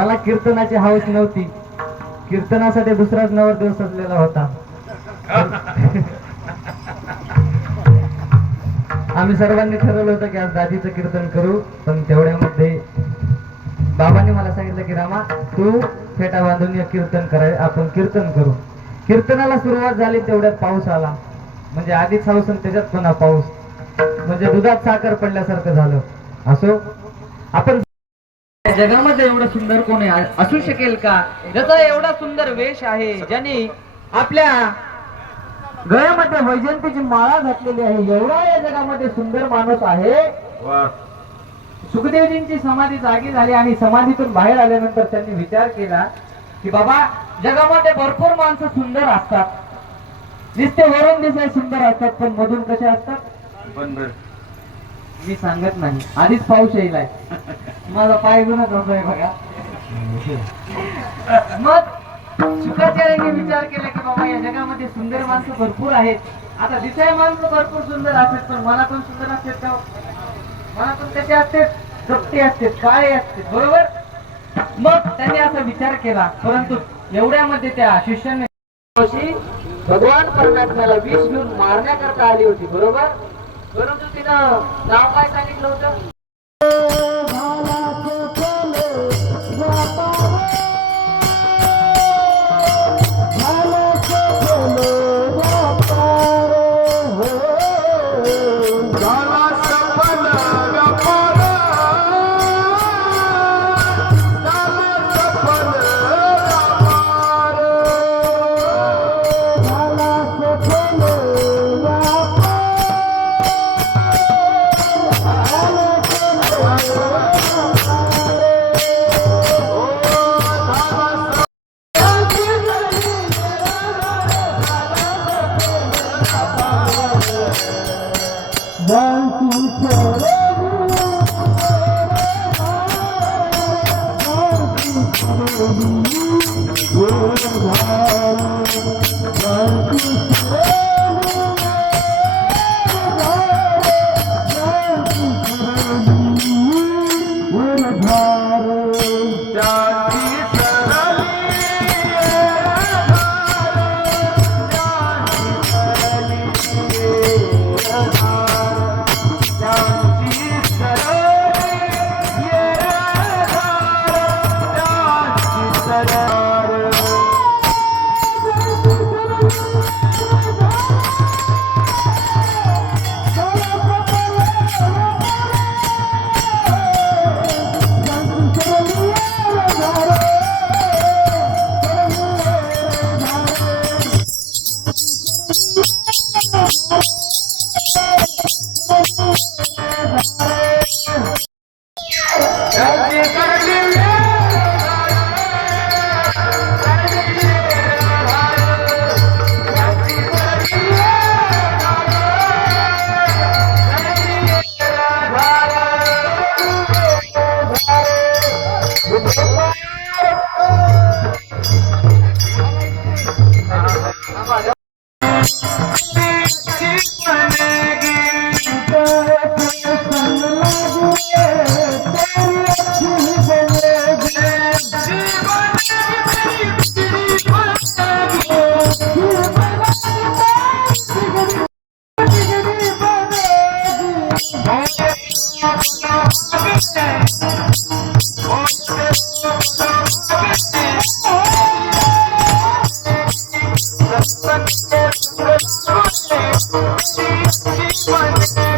मला कीर्तनाची हौस नव्हती. कीर्तनासाठी दुसराच नवरदेव सजलेला होता. आम्ही सर्वांनी ठरवलं होतं की आज दादीचं कीर्तन करू पण तेवढ्यामध्ये बाबांनी मला सांगितलं की रामा तू फेटा बांधून ये कीर्तन कराय आपण कीर्तन करू. कीर्तनाला सुरुवात झाली तेवढ्यात पाऊस आला. म्हणजे आधीच हाऊस आणि त्याच्यात पुन्हा पाऊस. म्हणजे दुधात साखर पडल्यासारखं झालं. असो? आपण जगामध्ये एवढं सुंदर कोणी असू शकेल का? ज्याचा एवढा सुंदर वेश आहे ज्याने आपल्या गळ्यामध्ये वैजंतीची माळा घातलेली आहे एवढा या जगामध्ये सुंदर माणूस आहे. सुखदेवजींची समाधी जागी झाली आणि समाधीतून बाहेर आल्यानंतर त्यांनी विचार केला की बाबा जगामध्ये भरपूर माणसं सुंदर असतात. नुसते वरून दिसाय सुंदर असतात पण मधून कसे असतात? मी सांगत नाही. आधीच पाऊस येईल माझा पाय गुणच होतोय बघा. मग शुक्राचार्यांनी विचार केला की बाबा या जगामध्ये सुंदर माणसं भरपूर आहेत. आता दिसाय माणसं भरपूर सुंदर असतात पण मला पण सुंदर असतात का हो? त्याचे कसे असतात असते असतात काळे असतात बरोबर? मग त्यांनी असा विचार केला परंतु एवढ्यामध्ये त्या शिष्याने भगवान परमात्म्याला विष घेऊन मारण्याकरता आली होती बरोबर? परंतु तिनं नाव काय सांगितलं होतं? Bye. one.